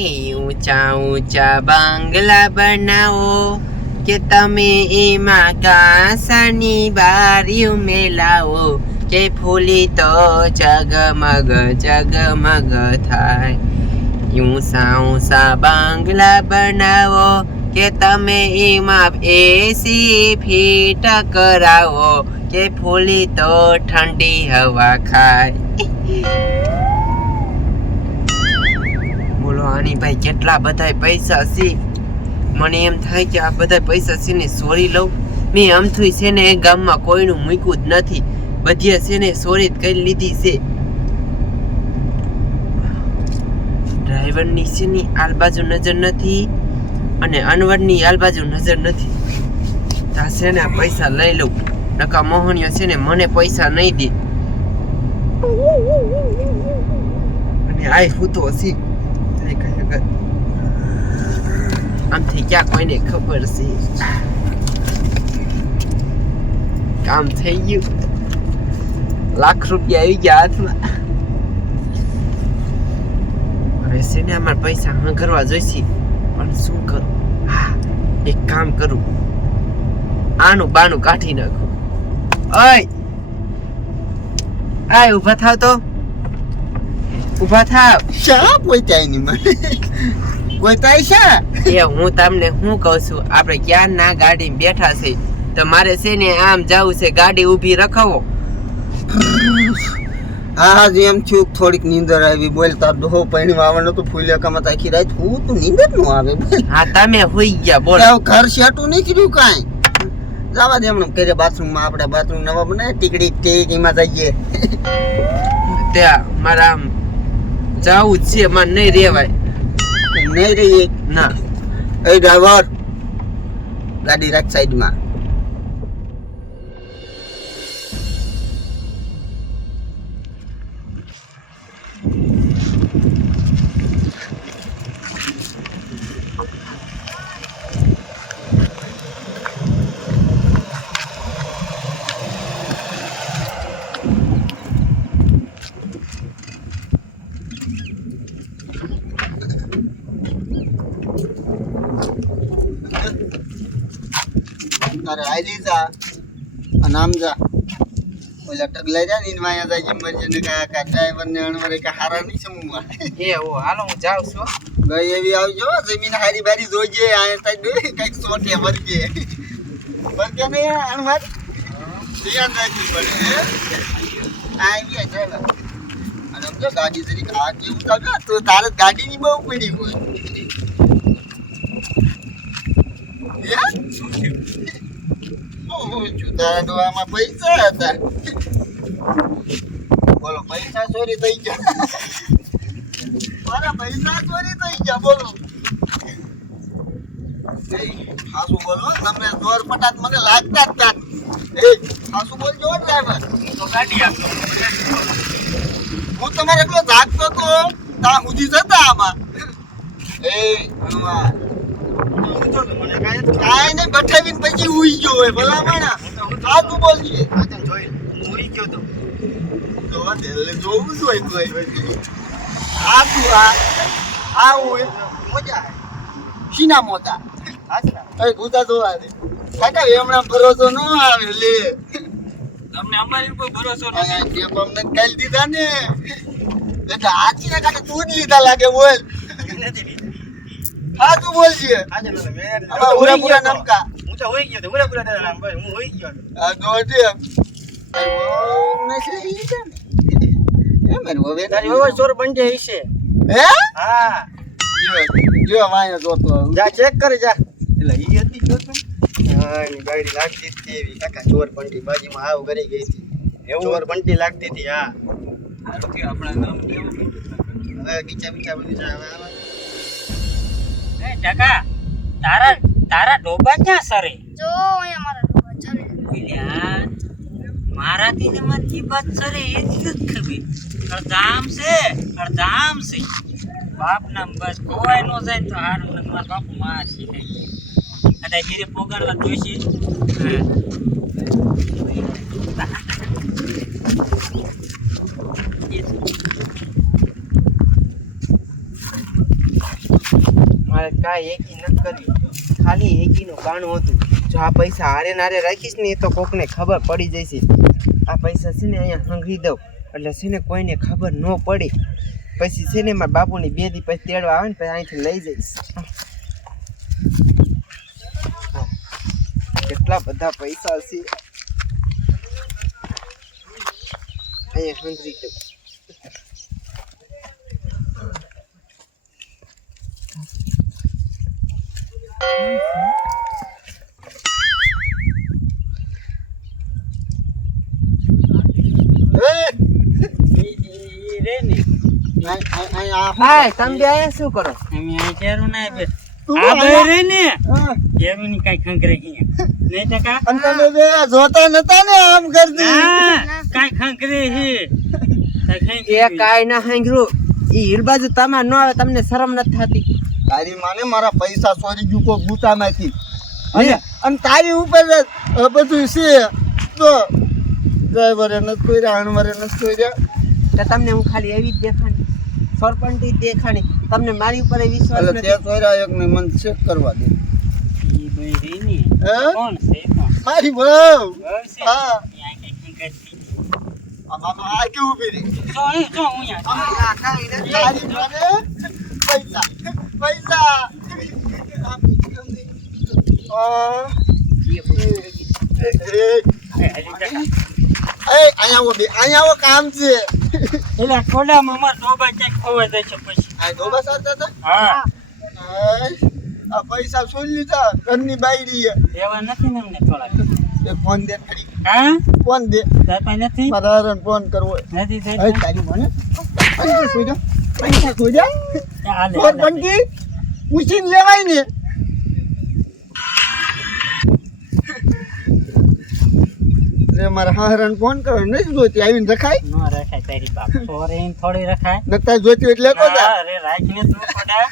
એ ઊંચા ઊંચા બંગલા બનાવો કે તમે એમાં કાંસાની બારીઓ મેલાવો કે ફૂલી તો જગમગ જગમગ થાય. ઊંચા ઊંચા બંગલા બનાવો કે તમે એમાં એસી ફીટ કરાવો કે ફૂલી તો ઠંડી હવા ખાય. બોલો આની ભાઈ કેટલા બધા પૈસા છે. મને એમ થાય કે આ બધા પૈસા છે ને સોરી લઉં. મેં આમથી છે ને ગામમાં કોઈનું મૂક્યું જ નથી. બધી છે ને સોરી જ કરી લીધી છે. ડ્રાઈવરની છે ને આલ બાજુ નજર નથી અને અનવરની આલ બાજુ નજર નથી. તા છે ને પૈસા લઈ લઉં. નકા મોહનીઓ છે ને મને પૈસા નહીં દે. અને આ ફૂતો હશે આમથી ક્યાં કોઈને ખબર છે. કામ થઈ ગયું. લાખ રૂપિયા આવી ગયા હાથમાં. હવે છે ને અમારે પૈસા હંગરવા જોઈશે પણ શું કરું. હા એક કામ કરું. આનું બાનું કાઢી નાખું. ઓય આય ઊભા થાવ તો. ઊભા થાવ. શા પોતાય ની મને પોતાય શા એ હું તમને શું કહું છું. આપણે ક્યાં ના ગાડી બેઠા છે તો મારે છે ને આમ જવું છે. ગાડી ઊભી રખાવો. હા એમ થયું થોડીક નીંદર આવી. બોલ તાર ડોહો પૈણી આવવાનો તો ફૂલ્યા કમત આખી રાત હું તો નીંદર નો આવે. હા તમે હોઈ ગયા. બોલો ઘર શેટું નહીં કર્યું કાંઈ. જવા દે હમણાં કરે બાથરૂમમાં. આપણે બાથરૂમ નવા બનાવે ટીકડી ટેક એમાં જઈએ. ત્યાં મારા આમ જવું જ છે. મારે નહીં રેવાય. નહીં રહી ના. એ ડ્રાઈવર ગાડી રાખ સાઈડમાં. તારે આઈ જા અને આમ જા. ઓલા ટગલા જા ને વાયા જાય જમવા ને કા ડ્રાઈવર ને અણવરે કા હારા નહીં સમૂહમાં. એ ઓ હાલો હું જાઉં છું. ગઈ એવી આવજો. જમીન હારી બારી જોઈજે. આ સાઈડ કઈક સોટે વરજે વરજે ને અણવર ધ્યાન રાખી પડે. આવી જાય અને સમજો ગાડી જરી આ કેવું ચાલે તો તારે ગાડીની બહુ પડી હોય. તારા ડોહામાં પૈસા હતા. બોલો પૈસા ચોરી થઈ ગયા. મારા પૈસા ચોરી થઈ ગયા. બોલો હાસુ બોલો. તમને જોર પટાત મને લાગતા જ તા. હાસુ બોલજો ડ્રાઈવર. તો ગાડી આપો. હું તમારે એટલો જાગતો તો ત્યાં સુધી જતા આમાં. કાંઈ નહીં બઠાવીને પછી ઉઈ ગયો હોય. ભલા માણા આ તું બોલજે. જોવું જ હોય કોઈ. આ તું આ હોય મોજા શીના મોતા ગુતા જોવા દે. કાકા એમણા ભરોસો ન આવે. લે તમને અમારી ઉપર ભરોસો નથી. અમને કાલ દીધા ને એટલે આજી ના કાકા તું જ લીધા લાગે. બોલ હા તું બોલજે. પૂરા નમકા હું તો હોઈ ગયો. પૂરા દાદા હું હોઈ ગયો. આ દોડે ચોર બંજે હશે. હે હા જો વાય જોતો જા ચેક કરે જા. એટલે ઈ હતી જો તો હા ની ગાડી લાગતી હતી એવી. કાકા ચોર બંટી બાજીમાં આવ કરી ગઈ હતી. ચોર બંટી લાગતી હતી. હા હારું કે આપણા ગામ કેવું હવે બીચા બધું આવે. એ ટકા તારા ડોબા ક્યાં સરે? જો અહીંયા મારા ડોબા ચરે. એલ્યા મારાથી ને મત વાત સરે એ જ ખબર. અડધામ છે બાપ ના બસ કોઈ નો જાય તો હારું ને મારા બાપુ માં છે. અને ધીરે પોગાડવા જોઈશે. મારે કાંઈ એકી ન કરવી, ખાલી એકીનું ગાણું હતું. જો આ પૈસા હારે નારે રાખીશ ને તો કોકને ખબર પડી જશે. આ પૈસા છે ને અહીંયા હંગરી દઉં એટલે છે ને કોઈને ખબર ન પડે. પછી છે ને મારા બાપુની 2 દી પછી તેડવા આવે ને પછી અહીંથી લઈ જઈશ. કેટલા બધા પૈસા છે અહીંયા હંગરી દઉં. હાય તમે બે અહીંયા શું કરો? અમે આ શેરું ના બે તું આ બે આયા? રે ને હા. કેમની કઈ ખંકરે હી નહીં ટકા અને તમે બે જોતા નતા ને આમ કરતી ના કઈ ખંકરે હી એ કાંઈ ના હાંગરું. ઈ હીર બાજુ તમાર ન આવે તમને શરમ નથી થતી? તારી માને મારા પૈસા ચોરી ગયું કોઈ ગુટામાંથી અને તારી ઉપર જ બધું છે તો ડ્રાઈવરે નથી કોઈરા અણવરે નથી કોઈરા તો તમને હું ખાલી એવી જ દેખાણી, સરપંચ દેખાણી, તમને મારી ઉપર વિશ્વાસ એટલે નથી? તે ચોર્યા એક ને મન ચેક કરવા દે ઈ બે રે ને હે કોણ છે કોણ મારી બહુ બસ છે હા યા કઈ ખંકરતી આ કેવું ઉભી રહી જો અહીં જો હું યા આ કાંઈ નથી. તારી માને પૈસા પૈસા અહીંયા આવો બે અહીંયા આવો કામ છે એટલે ખોડામાં માર ડોબા ક્યાંક ખોવાઈ જાય છે પછી આ ધોબા સાથે હતા હા આ પૈસા શું લીધા ઘરની બાયડી એવા નથી ને અમને થોડા એ ફોન દે ખરી હા ફોન દે તાર નથી મારા હરણ ફોન કરવો નથી થઈ હવે તારી મને પૈસા ખોજા પૈસા ખોજા હાલે ફોન પંકી પૂછીને લેવાય ને રે મારા હરણ ફોન કરો નથી જોતી આવીને રખાય નો રખાય તારી બાપ સોરે થોડી રખાય નતા જોતી એટલે કો જા અરે રાખીને તું પડા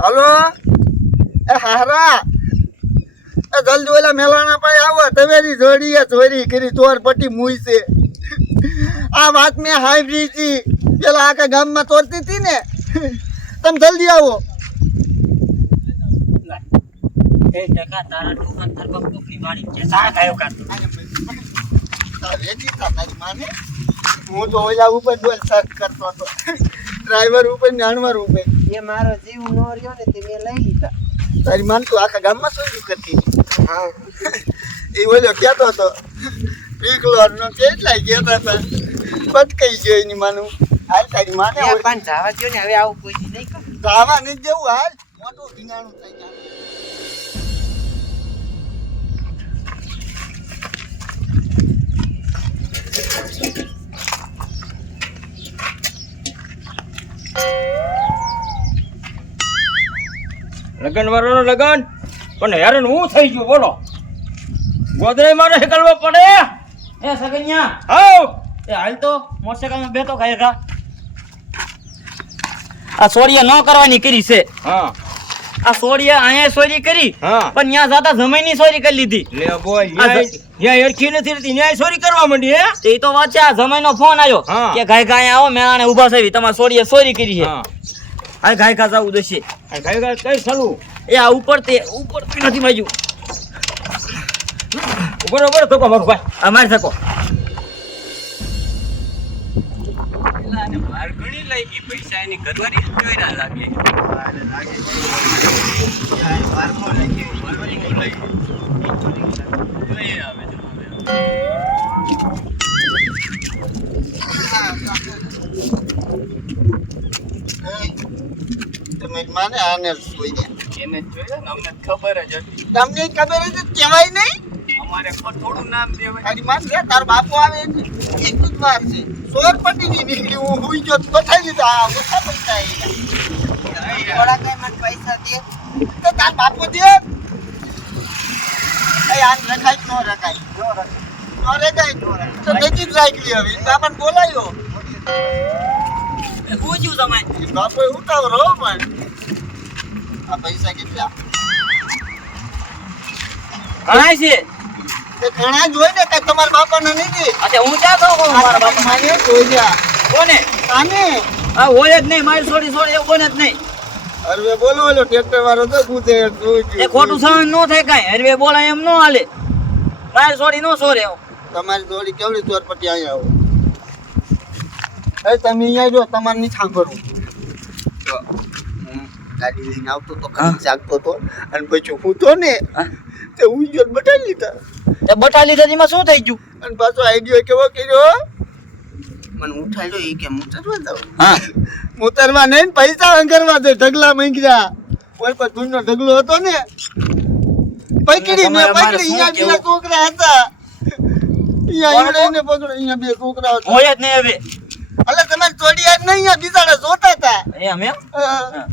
હાલો એ હારા એ જલ્દી ઓલા મેલાના પાસે આવો તવેરી જોડીએ ચોરી કરી ચોર પટ્ટી મુઈ છે આ વાત મેં સાંભળી હતી પેલા આખા ગામમાં તોડતી હતી ને તમે જલ્દી આવો એ ટકા તારા ટોકન તાર બકુકની વાડી છે સા કાયો કાતો હું તો ઓલા ઉપર બોલ સર્ચ કરતો હતો ડ્રાઈવર ઉપર ને અણવર ઉપર એ મારો જીવ નો રહ્યો ને તે મેં લઈ લીધા. તારી માન તો આખા ગામમાં શું કરતી હા એ ઓલો કહેતો હતો પીકલોર નો કેટલાય કહેતા હતા પટકાઈ ગયો એની માનું હાલ તારી માને એ પણ જવા દ્યો ને, હવે આવું કોઈ દી નહીં કરું. આવા નહીં જવું હાલ મોટું ધીંગાણું થઈ જાય લગન વાળાનો લગન પણ હેરાન હું થઈ ગયો બોલો. ગોદરે મારે હેકલવા પડે. એ સગન્યા આવ એ હાલ તો મોટરસાઇકલમાં બેઠો ખાય કા આ સોડિયા ન કરવાની કરી છે હા આ સોડિયા અહીંયા ચોરી કરી હા પણ ત્યાં જાતા જમીનની ચોરી કરી લીધી લે બોલ ન્યાય હરખી નથી રહેતી ન્યાય ચોરી કરવા માંડી હે એ તો વાત છે આ જમાઈનો ફોન આવ્યો હા. કે ગાય ગાય આવો મેળાને ઊભા છે તમારા સોડિયા ચોરી કરી છે હા આ ગાય કા જાવું દશે આ ગાય ગાય કઈ ચાલુ એ આ ઉપર તે નથી માજ્યું બરોબર તો કો મારું ભાઈ આ મારી શકો માર ઘણી લઈ ગઈ પૈસા એની ઘરવાળી જોઈરા લાગે તમે માને આને જોઈ દે એને જોયા ને અમને ખબર જ હતી તમને ખબર હતી કહેવાય નહીં અમારે પણ થોડું નામ દેવાય તારી માન રે તાર બાપો આવે છે એક જ વાર છે સોર પટ્ટીની નીકળી હું હુઈ ગયો તો બતાવી દીધા આ ઓછા પૈસા થોડા કઈ મને પૈસા દે. તો તાર બાપો દે એ આન રખાય કે ન રખાય નો રખાય તો નથી જ રાખી હવે બાપાને બોલાયો પૂછ્યું તમે બાપો ઉતાવળો પણ આ પૈસા કેટલા ઘણા છે તે ઘણા જ હોય ને કઈ તમારા બાપાને નહીં દે અચ્છા હું ક્યાં કહું મારા બાપા માને જોઈ જા કોને આને આ હોય જ નહીં મારી છોડી એવું બને જ નહીં અરે બોલો ઓલો ટ્રેક્ટર વાળો તો પૂછે એ ખોટું સાવન નો થાય કાંઈ હરવે બોલાય એમ નો હાલે મારે છોડી નો સોરે તમારી જોડી કેવડી ચોરપટી અહીંયા આવો તમે અહીંયા જો તમારે નહીં સાંભળવું જો હું ગાડી લઈને આવતો તો ખાલી જાગતો તો અને પછી હું તો ને તે હું જો બટાઈ લીધા એ બટાલી દાદીમાં શું થઈ ગયું અને પાછો આઈડિયો કેવો કર્યો મને ઉઠાડ્યો એ કે મુતરવા દઉં હા મુતરવા નહીં પૈસા અંગરવા દે ઢગલા માંગ્યા કોઈ પણ ધૂળનો ઢગલો હતો ને પકડી મેં તમારે પકડી શું અહીંયા બીજા કેવું? છોકરા હતા અહીંયા ને પકડો અહીંયા બે છોકરા હતા હોય જ નહીં હવે અલે તમારે ચોડી આજ નહીં અહીંયા બિચારા જોતા હતા એમ એમ હા.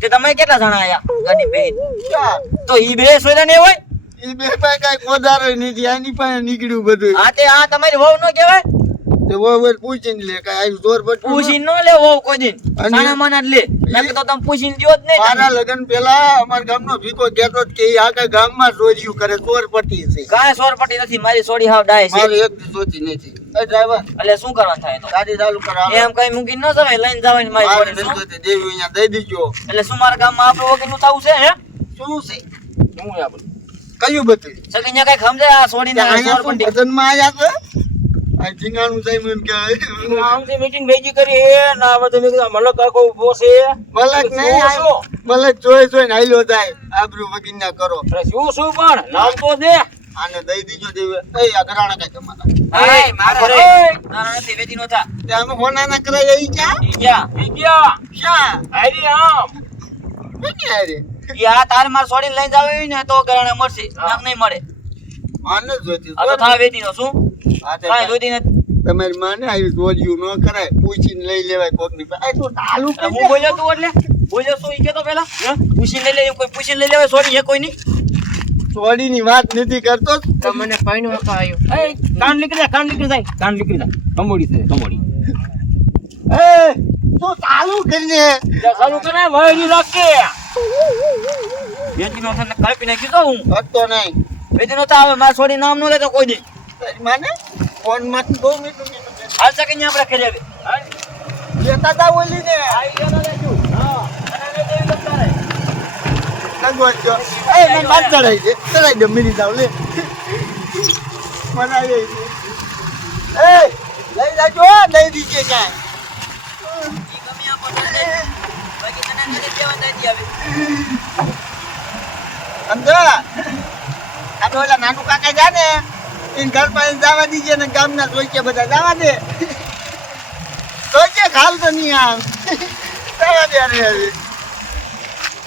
તે તમે કેટલા જણા આયા ગાડી બે ચાર. તો ઈ બે સોયલા ને હોય ઈ બે પાસે કાંઈ કોદારો નથી આની પાસે નીકળ્યું બધું આ તે આ તમારી વહુ નો કહેવાય તે વહુ પૂછીને લે કાંઈ આવી જોર બટકું પૂછીને નો લે વહુ કોઈ દિન અને- સાના માના જ લે નકર તો તમે પૂછીને દ્યો જ નહીં મારા તમે. લગ્ન પેલા અમારા ગામનો ભીખો કહેતો જ કે ઈ આખા ગામમાં ચોર્યું કરે ચોરપટી છે કાંઈ સોરપટી નથી મારી સોડી હાવ ડાય છે મારે એક દી જોતી નથી એ ડ્રાઈવર એટલે શું કરવાનું થાય તો ગાડી ચાલુ કરાવો એમ કઈ મૂકીને ન જવાય લઈને જવાય મારી મારે સોડી નથી શું? જોતી, દેવી અહીંયા દઈ દીજો એટલે શું મારા ગામમાં આપણું વગરનું થવું છે હે શું છે શું છે આપણું કયું બધું સગીને કઈ સમજે આ સોડીને અહીંયા શું સોરપટી ભજનમાં આયા છે આ ઝીંગાનું સાહેબ એમ કે આમથી meeting ભેગી કરી હે ના હવે તમે કીધું મલક કાકો ઊભો છે મલક નહીં શું શું? મલક જોઈ જોઈને હાલ્યો જાય આબરૂ વગીના કરો અરે શું શું પણ નામ તો દે આને દઈ દીજો દેવી એ અઘરાણા કઈ તમારા એય, મારા અરે. ઘરે તારા નથી વેચી નો થા તે અમે હોનાના કરાય ઈ ક્યાં ઈ ક્યાં? ઈ ગયા ક્યાં આરી આમ કોની હારે? ઈ આ તાર માર સોડીને લઈને જાવ હોય ને તો ગરાણા મળશે નામ નહીં મળે માને જ જોઈતી આ તો થા વેચી નો શું હા, તે કાંઈ જોઈતી નથી તમારી માને આવી જોડિયું ન કરાય પૂછીને લઈ લેવાય કોકની પાસે. આ તો ઢાલું એટલે કરી હું બોલ્યો તું એટલે બોલ્યો શું ઈ કેતો પેલા હે? પૂછીને લઈ લે કોઈ પૂછીને લઈ લેવાય સોડી હે કોઈ નહીં જોડીની વાત નથી કરતો તો મને પાણી આપવા આવ્યો એ કાન નીકળી જાય કાન નીકળી જાય કાન નીકળી જાય કમોડી છે કમોડી એ તું ચાલુ કરીને જ્યાં ચાલુ કરે વાયરી રાખે વેચી નો થાય કાપી નાખી તો હું હતો નહીં વેચી નો આવે માર સોડી નામ નો લે તો કોઈ નહીં તારી માને ફોન માંથી બહુ મીઠું મીઠું કે હાલ સકીને આપણે ખેલે આવે લેતા તા ઓલી ને લગવત જો એ મને બાદ ચડાઈ દે મિલી જાવ લે મનાઈ છે એ લઈ જાજો દઈ દીજે કાંઈ ઈ ગમે આપો તો દે. બાકી તને નથી દેવા દઈ આવે અંદર આપણે ઓલા નાનું કાકા જા ને એને ઘર પાસે જવા દીજે ને ગામના જોઈકે બધા જવા દે જોઈકે ખાલ તો નહીં આમ જવા દે અરે હવે